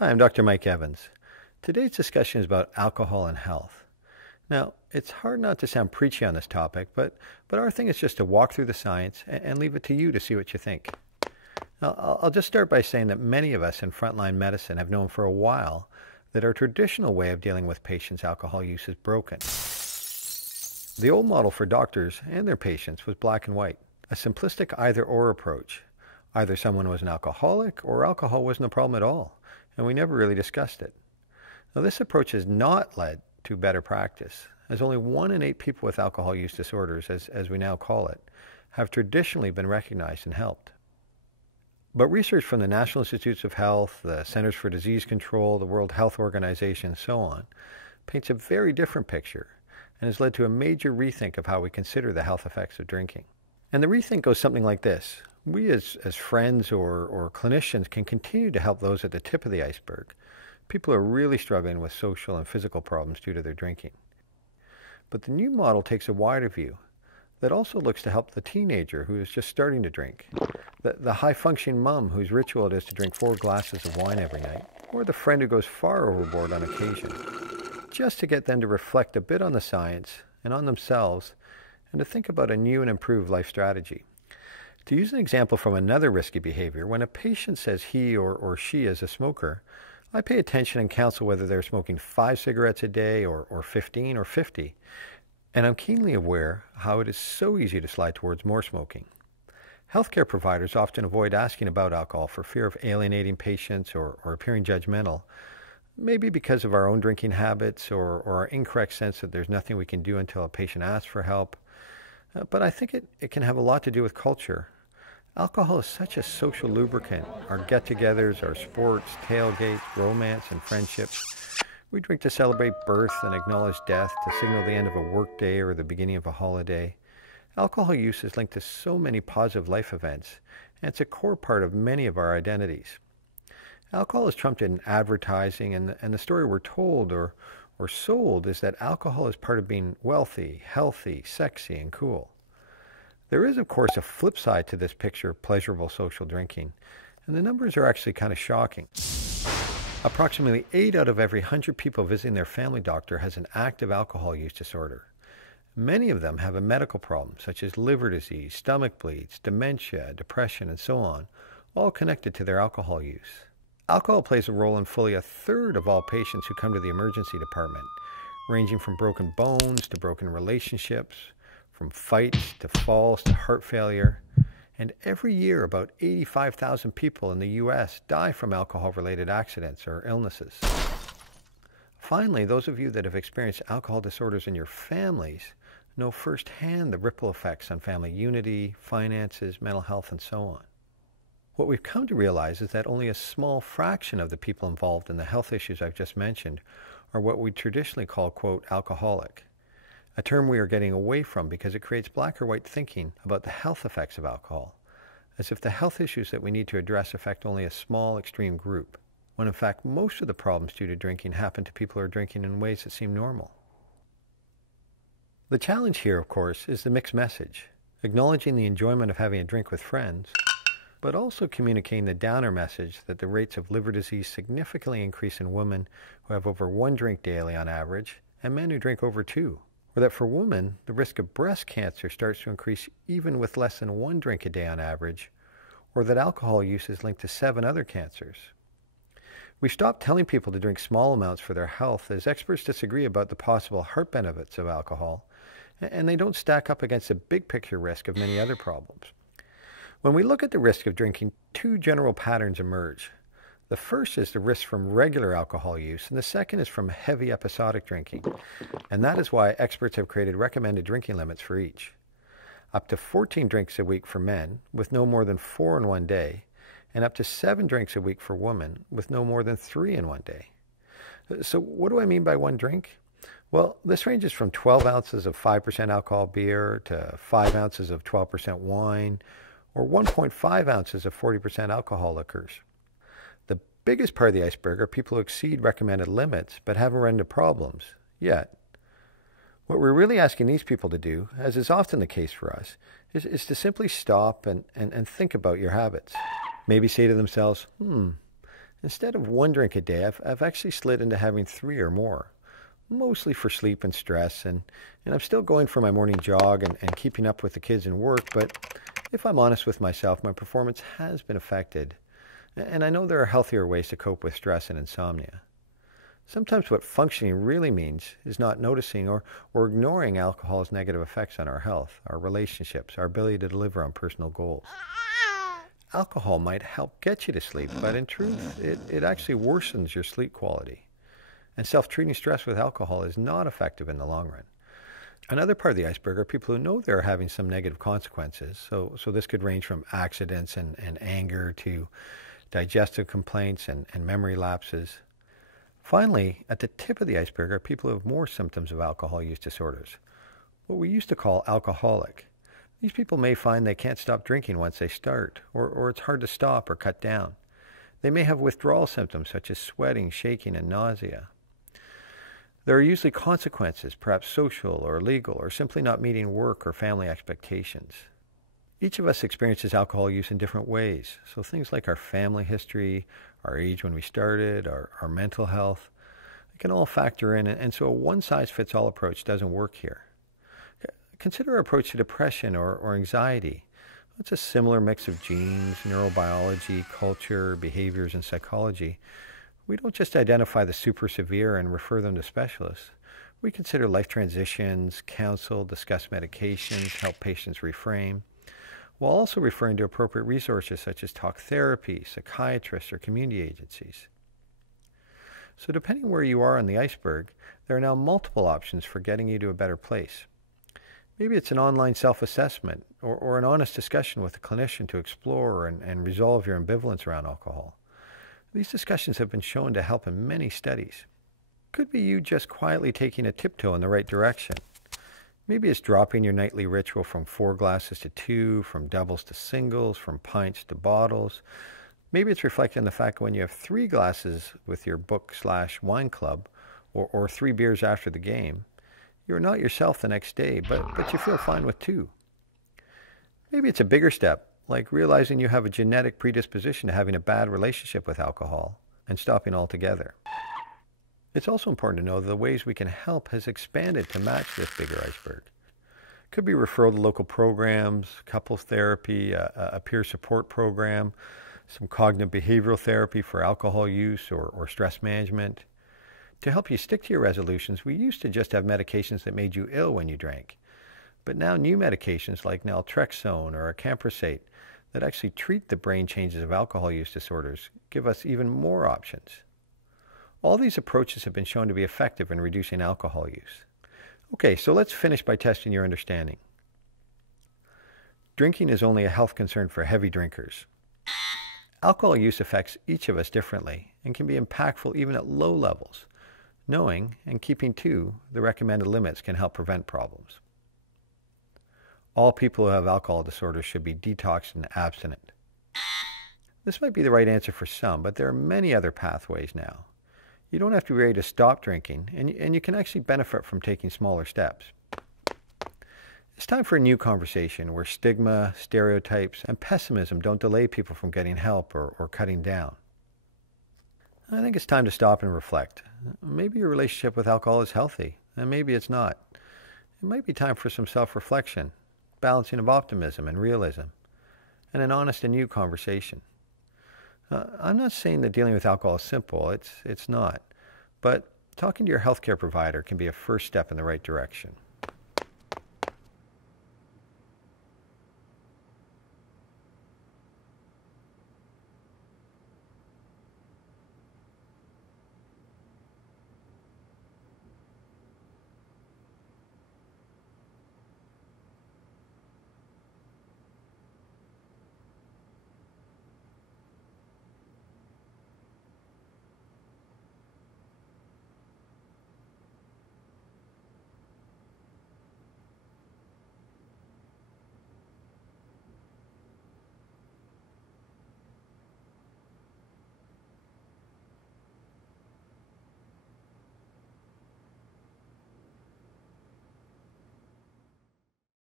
Hi, I'm Dr. Mike Evans. Today's discussion is about alcohol and health. Now, it's hard not to sound preachy on this topic, but our thing is just to walk through the science and leave it to you to see what you think. Now, I'll just start by saying that many of us in frontline medicine have known for a while that our traditional way of dealing with patients' alcohol use is broken. The old model for doctors and their patients was black and white, a simplistic either-or approach. Either someone was an alcoholic or alcohol wasn't a problem at all, and we never really discussed it. Now, this approach has not led to better practice, as only 1 in 8 people with alcohol use disorders, as we now call it, have traditionally been recognized and helped. But research from the National Institutes of Health, the Centers for Disease Control, the World Health Organization, and so on, paints a very different picture and has led to a major rethink of how we consider the health effects of drinking. And the rethink goes something like this. We as friends or clinicians can continue to help those at the tip of the iceberg. People are really struggling with social and physical problems due to their drinking. But the new model takes a wider view that also looks to help the teenager who is just starting to drink, the high-functioning mom whose ritual it is to drink 4 glasses of wine every night, or the friend who goes far overboard on occasion, just to get them to reflect a bit on the science and on themselves and to think about a new and improved life strategy. To use an example from another risky behavior, when a patient says he or she is a smoker, I pay attention and counsel whether they're smoking 5 cigarettes a day or 15 or 50. And I'm keenly aware how it is so easy to slide towards more smoking. Healthcare providers often avoid asking about alcohol for fear of alienating patients or appearing judgmental, maybe because of our own drinking habits or our incorrect sense that there's nothing we can do until a patient asks for help. But I think it can have a lot to do with culture. Alcohol is such a social lubricant. Our get-togethers, our sports, tailgates, romance, and friendships. We drink to celebrate birth and acknowledge death, to signal the end of a work day or the beginning of a holiday. Alcohol use is linked to so many positive life events, and it's a core part of many of our identities. Alcohol is trumped in advertising, and the story we're told or sold is that alcohol is part of being wealthy, healthy, sexy, and cool. There is, of course, a flip side to this picture of pleasurable social drinking, and the numbers are actually kind of shocking. Approximately 8 out of every 100 people visiting their family doctor has an active alcohol use disorder. Many of them have a medical problem, such as liver disease, stomach bleeds, dementia, depression, and so on, all connected to their alcohol use. Alcohol plays a role in fully 1/3 of all patients who come to the emergency department, ranging from broken bones to broken relationships, from fights to falls to heart failure. And every year, about 85,000 people in the U.S. die from alcohol-related accidents or illnesses. Finally, those of you that have experienced alcohol disorders in your families know firsthand the ripple effects on family unity, finances, mental health, and so on. What we've come to realize is that only a small fraction of the people involved in the health issues I've just mentioned are what we traditionally call, quote, alcoholic, a term we are getting away from because it creates black or white thinking about the health effects of alcohol, as if the health issues that we need to address affect only a small, extreme group, when in fact most of the problems due to drinking happen to people who are drinking in ways that seem normal. The challenge here, of course, is the mixed message, acknowledging the enjoyment of having a drink with friends, but also communicating the downer message that the rates of liver disease significantly increase in women who have over 1 drink daily on average, and men who drink over 2. Or that for women, the risk of breast cancer starts to increase even with less than 1 drink a day on average, or that alcohol use is linked to 7 other cancers. We stopped telling people to drink small amounts for their health as experts disagree about the possible heart benefits of alcohol, and they don't stack up against the big picture risk of many other problems. When we look at the risk of drinking, 2 general patterns emerge. The first is the risk from regular alcohol use, and the second is from heavy episodic drinking. And that is why experts have created recommended drinking limits for each. Up to 14 drinks a week for men, with no more than 4 in one day, and up to 7 drinks a week for women, with no more than 3 in one day. So what do I mean by 1 drink? Well, this ranges from 12 ounces of 5% alcohol beer to 5 ounces of 12% wine, or 1.5 ounces of 40% alcohol liquors. The biggest part of the iceberg are people who exceed recommended limits but haven't run into problems yet. What we're really asking these people to do, as is often the case for us, is to simply stop and think about your habits. Maybe say to themselves, Instead of one drink a day, I've actually slid into having three or more, mostly for sleep and stress, and I'm still going for my morning jog and keeping up with the kids and work, but if I'm honest with myself, my performance has been affected, and I know there are healthier ways to cope with stress and insomnia. Sometimes what functioning really means is not noticing or ignoring alcohol's negative effects on our health, our relationships, our ability to deliver on personal goals. Alcohol might help get you to sleep, but in truth, it actually worsens your sleep quality. And self-treating stress with alcohol is not effective in the long run. Another part of the iceberg are people who know they're having some negative consequences. So this could range from accidents and anger to digestive complaints and memory lapses. Finally, at the tip of the iceberg are people who have more symptoms of alcohol use disorders, what we used to call alcoholic. These people may find they can't stop drinking once they start, or it's hard to stop or cut down. They may have withdrawal symptoms such as sweating, shaking, and nausea. There are usually consequences, perhaps social or legal, or simply not meeting work or family expectations. Each of us experiences alcohol use in different ways, so things like our family history, our age when we started, our mental health, it can all factor in, and so a one-size-fits-all approach doesn't work here. Consider our approach to depression or anxiety. It's a similar mix of genes, neurobiology, culture, behaviors, and psychology. We don't just identify the super severe and refer them to specialists. We consider life transitions, counsel, discuss medications, help patients reframe, while also referring to appropriate resources such as talk therapy, psychiatrists, or community agencies. So depending where you are on the iceberg, there are now multiple options for getting you to a better place. Maybe it's an online self-assessment or an honest discussion with a clinician to explore and resolve your ambivalence around alcohol. These discussions have been shown to help in many studies. Could be you just quietly taking a tiptoe in the right direction. Maybe it's dropping your nightly ritual from 4 glasses to 2, from doubles to singles, from pints to bottles. Maybe it's reflecting on the fact that when you have 3 glasses with your book/wine club or 3 beers after the game, you're not yourself the next day, but you feel fine with 2. Maybe it's a bigger step, like realizing you have a genetic predisposition to having a bad relationship with alcohol and stopping altogether. It's also important to know that the ways we can help has expanded to match this bigger iceberg. Could be referral to local programs, couples therapy, a peer support program, some cognitive behavioral therapy for alcohol use or stress management. To help you stick to your resolutions, we used to just have medications that made you ill when you drank. But now new medications like naltrexone or acamprosate that actually treat the brain changes of alcohol use disorders give us even more options. All these approaches have been shown to be effective in reducing alcohol use. Okay, so let's finish by testing your understanding. Drinking is only a health concern for heavy drinkers. Alcohol use affects each of us differently and can be impactful even at low levels. Knowing and keeping to the recommended limits can help prevent problems. All people who have alcohol disorders should be detoxed and abstinent. This might be the right answer for some, but there are many other pathways now. You don't have to be ready to stop drinking, and you can actually benefit from taking smaller steps. It's time for a new conversation where stigma, stereotypes, and pessimism don't delay people from getting help or cutting down. I think it's time to stop and reflect. Maybe your relationship with alcohol is healthy, and maybe it's not. It might be time for some self-reflection, balancing of optimism and realism, and an honest and new conversation. I'm not saying that dealing with alcohol is simple. It's not. But talking to your healthcare provider can be a first step in the right direction.